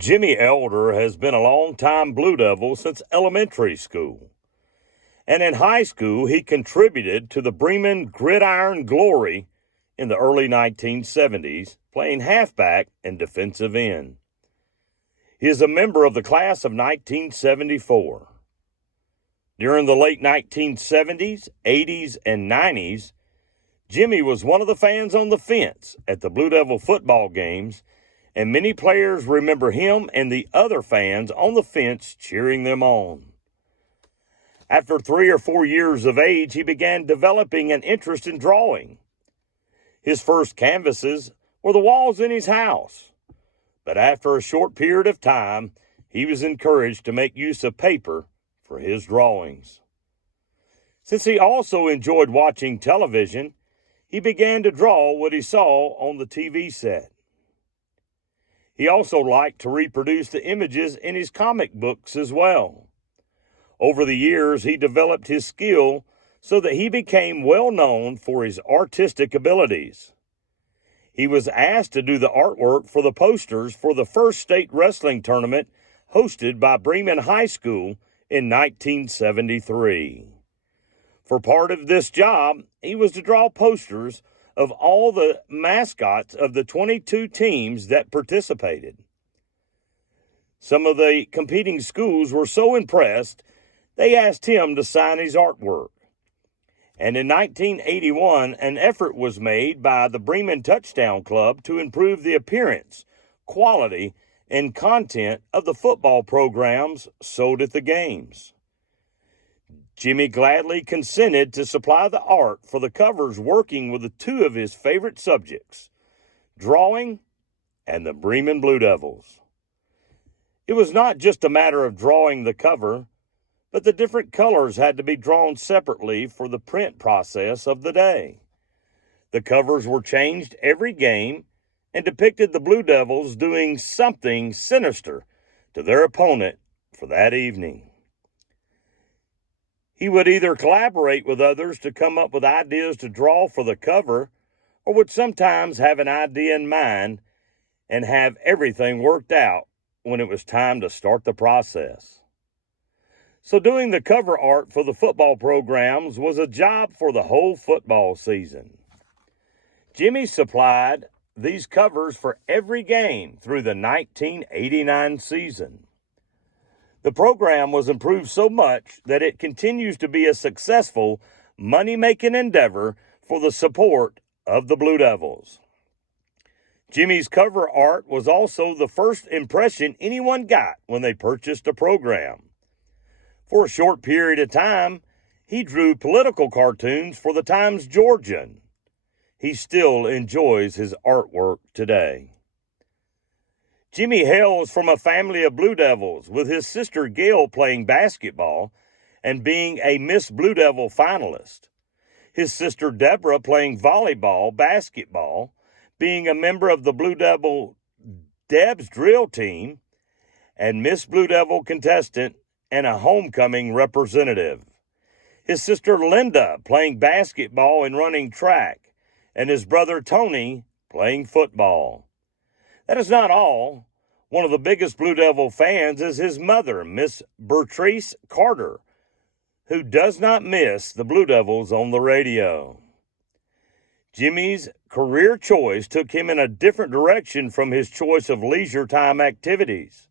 Jimmy Elder has been a longtime Blue Devil since elementary school. And in high school, he contributed to the Bremen Gridiron Glory in the early 1970s, playing halfback and defensive end. He is a member of the class of 1974. During the late 1970s, 80s, and 90s, Jimmy was one of the fans on the fence at the Blue Devil football games, and many players remember him and the other fans on the fence cheering them on. After 3 or 4 years of age, he began developing an interest in drawing. His first canvases were the walls in his house, but after a short period of time, he was encouraged to make use of paper for his drawings. Since he also enjoyed watching television, he began to draw what he saw on the TV set. He also liked to reproduce the images in his comic books as well. Over the years, he developed his skill so that he became well known for his artistic abilities. He was asked to do the artwork for the posters for the first state wrestling tournament hosted by Bremen High School in 1973. For part of this job, he was to draw posters of all the mascots of the 22 teams that participated. Some of the competing schools were so impressed, they asked him to sign his artwork. And in 1981, an effort was made by the Bremen Touchdown Club to improve the appearance, quality, and content of the football programs sold at the games. Jimmy gladly consented to supply the art for the covers, working with the two of his favorite subjects, drawing and the Bremen Blue Devils. It was not just a matter of drawing the cover, but the different colors had to be drawn separately for the print process of the day. The covers were changed every game and depicted the Blue Devils doing something sinister to their opponent for that evening. He would either collaborate with others to come up with ideas to draw for the cover, or would sometimes have an idea in mind and have everything worked out when it was time to start the process. So doing the cover art for the football programs was a job for the whole football season. Jimmy supplied these covers for every game through the 1989 season. The program was improved so much that it continues to be a successful, money-making endeavor for the support of the Blue Devils. Jimmy's cover art was also the first impression anyone got when they purchased a program. For a short period of time, he drew political cartoons for the Times-Georgian. He still enjoys his artwork today. Jimmy hails from a family of Blue Devils, with his sister Gail playing basketball and being a Miss Blue Devil finalist. His sister Deborah playing volleyball, basketball, being a member of the Blue Devil Deb's drill team, and Miss Blue Devil contestant and a homecoming representative. His sister Linda playing basketball and running track, and his brother Tony playing football. That is not all. One of the biggest Blue Devil fans is his mother, Miss Bertrice Carter, who does not miss the Blue Devils on the radio. Jimmy's career choice took him in a different direction from his choice of leisure time activities.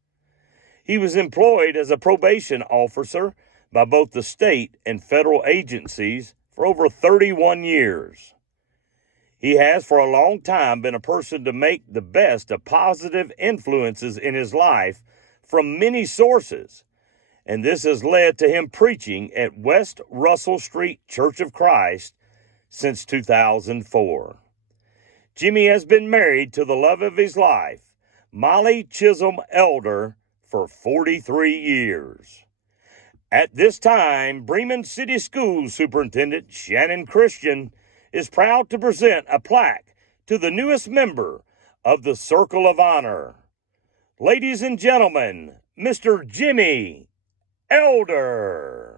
He was employed as a probation officer by both the state and federal agencies for over 31 years. He has for a long time been a person to make the best of positive influences in his life from many sources, and this has led to him preaching at West Russell Street Church of Christ since 2004. Jimmy has been married to the love of his life, Molly Chisholm Elder, for 43 years. At this time, Bremen City Schools Superintendent Shannon Christian is proud to present a plaque to the newest member of the Circle of Honor. Ladies and gentlemen, Mr. Jimmy Elder.